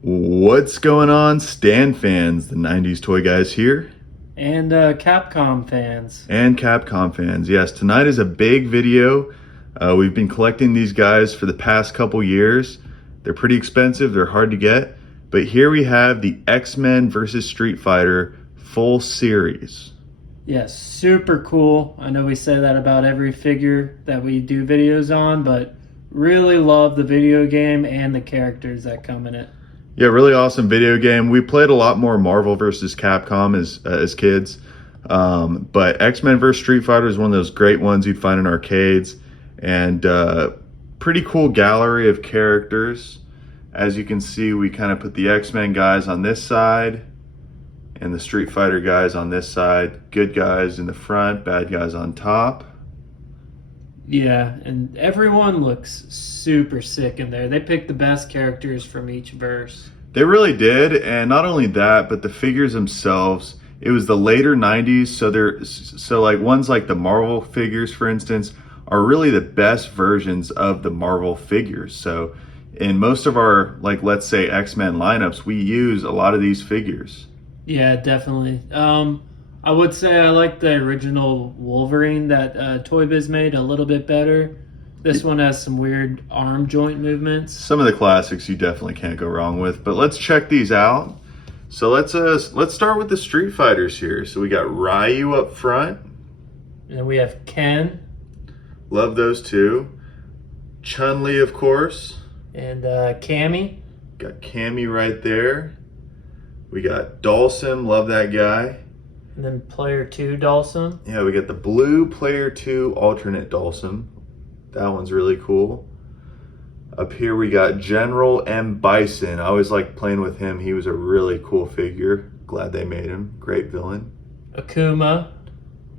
What's going on, Stan fans? The 90s toy guys here. And Capcom fans. And Capcom fans. Yes, tonight is a big video. We've been collecting these guys for the past couple years. They're pretty expensive, they're hard to get. But here we have the X-Men versus Street Fighter full series. Yes, super cool. I know we say that about every figure that we do videos on, but really love the video game and the characters that come in it. Yeah, really awesome video game. We played a lot more Marvel versus Capcom as kids. But X-Men vs. Street Fighter is one of those great ones you'd find in arcades. And pretty cool gallery of characters. As you can see, we kind of put the X-Men guys on this side and the Street Fighter guys on this side. Good guys in the front, bad guys on top. Yeah, and everyone looks super sick in there. They picked the best characters from each verse. They really did, and not only that, but the figures themselves. It was the later 90s, so like ones like the Marvel figures, for instance, are really the best versions of the Marvel figures. So in most of our, like, let's say X-Men lineups, we use a lot of these figures. Yeah, definitely. I would say I like the original Wolverine that ToyBiz made a little bit better. This one has some weird arm joint movements. Some of the classics you definitely can't go wrong with, but let's check these out. So let's start with the Street Fighters here. So we got Ryu up front. And then we have Ken. Love those two. Chun-Li, of course. And Cammy. Got Cammy right there. We got Dawson, love that guy. And then player 2, Dawson. Yeah, we got the blue player 2 alternate Dawson. That one's really cool. Up here we got General M. Bison. I always liked playing with him. He was a really cool figure. Glad they made him. Great villain. Akuma.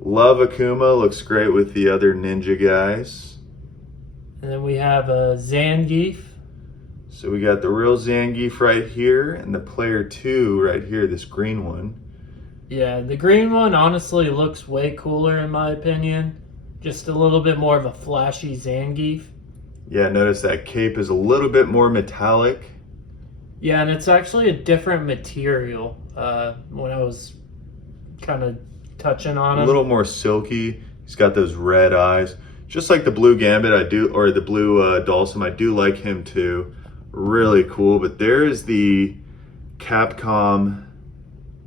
Love Akuma. Looks great with the other ninja guys. And then we have Zangief. So we got the real Zangief right here and the player 2 right here, this green one. Yeah, the green one honestly looks way cooler in my opinion. Just a little bit more of a flashy Zangief. Yeah, notice that cape is a little bit more metallic. Yeah, and it's actually a different material when I was kind of touching on him. A little more silky. He's got those red eyes. Just like the blue Gambit, or the blue Dawson, I do like him too. Really cool. But there's the Capcom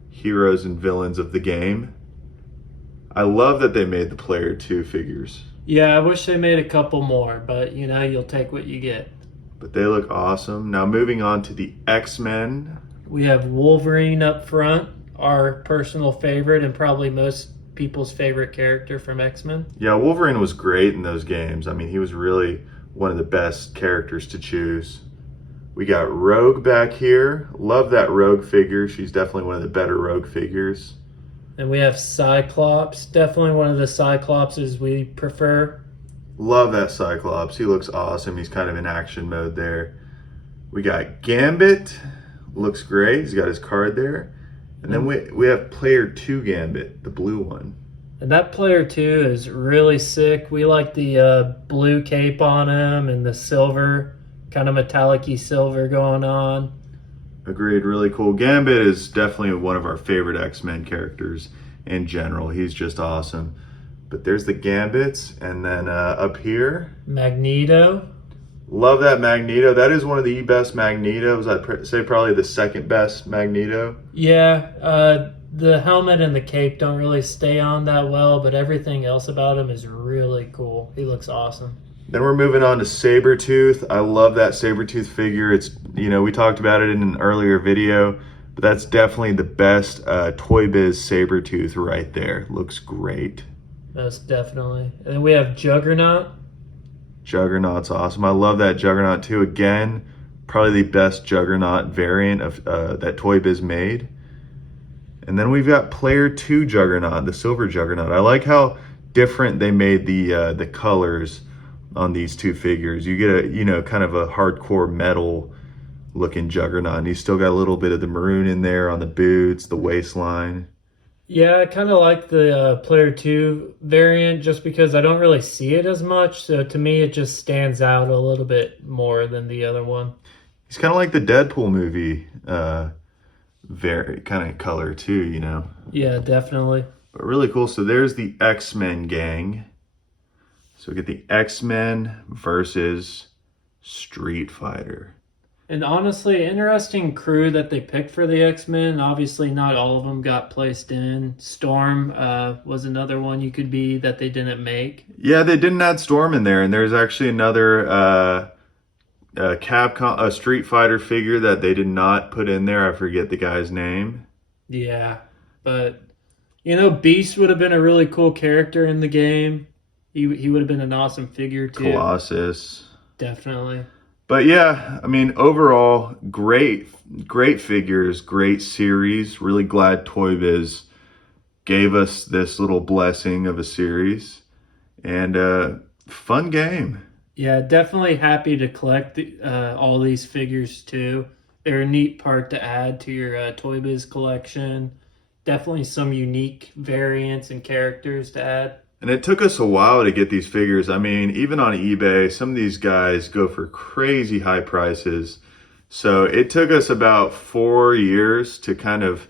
heroes and villains of the game. I love that they made the player 2 figures. Yeah, I wish they made a couple more, but you know, you'll take what you get. But they look awesome. Now moving on to the X-Men. We have Wolverine up front, our personal favorite and probably most people's favorite character from X-Men. Yeah, Wolverine was great in those games. I mean, he was really one of the best characters to choose. We got Rogue back here. Love that Rogue figure. She's definitely one of the better Rogue figures. And we have Cyclops, definitely one of the Cyclopses we prefer. Love that Cyclops. He looks awesome. He's kind of in action mode there. We got Gambit. Looks great. He's got his card there. And then we have player 2 Gambit, the blue one. And that player 2 is really sick. We like the blue cape on him and the silver, kind of metallic-y silver going on. Agreed, really cool. Gambit is definitely one of our favorite X-Men characters in general. He's just awesome. But there's the Gambits, and then up here, Magneto. Love that Magneto. That is one of the best Magnetos. I'd say probably the second best Magneto. Yeah, the helmet and the cape don't really stay on that well, but everything else about him is really cool. He looks awesome. Then we're moving on to Sabretooth. I love that Sabretooth figure. It's, you know, we talked about it in an earlier video, but that's definitely the best ToyBiz Sabretooth right there. Looks great. Most definitely. And then we have Juggernaut. Juggernaut's awesome. I love that Juggernaut too. Again, probably the best Juggernaut variant of that ToyBiz made. And then we've got player 2 Juggernaut, the silver Juggernaut. I like how different they made the colors on these two figures. You get a, you know, kind of a hardcore metal looking Juggernaut, and he's still got a little bit of the maroon in there on the boots, the waistline. Yeah, I kind of like the player 2 variant just because I don't really see it as much. So to me, it just stands out a little bit more than the other one. He's kind of like the Deadpool movie, very kind of color too, you know. Yeah, definitely. But really cool. So there's the X-Men gang. So we get the X-Men versus Street Fighter. And honestly, interesting crew that they picked for the X-Men. Obviously, not all of them got placed in. Storm was another one you could be that they didn't make. Yeah, they didn't add Storm in there, and there's actually another Capcom, a Street Fighter figure that they did not put in there. I forget the guy's name. Yeah, but you know, Beast would have been a really cool character in the game. He would have been an awesome figure too. Colossus. Definitely. But yeah, I mean, overall, great figures, great series. Really glad ToyBiz gave us this little blessing of a series, and fun game. Yeah, definitely happy to collect all these figures too. They're a neat part to add to your ToyBiz collection. Definitely some unique variants and characters to add. And it took us a while to get these figures. I mean, even on eBay, some of these guys go for crazy high prices. So it took us about 4 years to kind of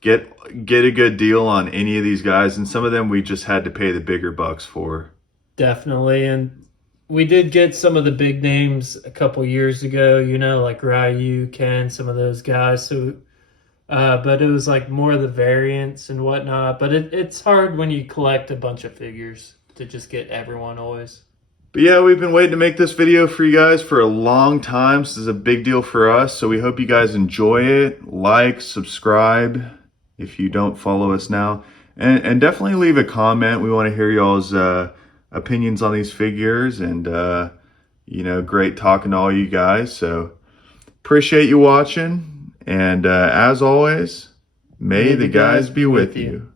get a good deal on any of these guys. And some of them we just had to pay the bigger bucks for. Definitely. And we did get some of the big names a couple years ago, you know, like Ryu, Ken, some of those guys. So but it was like more of the variants and whatnot. But it's hard when you collect a bunch of figures to just get everyone always. But yeah, we've been waiting to make this video for you guys for a long time. This is a big deal for us. So we hope you guys enjoy it. Like, subscribe if you don't follow us now. And definitely leave a comment. We want to hear y'all's opinions on these figures. And, you know, great talking to all you guys. So appreciate you watching. And as always, may the guys be with you.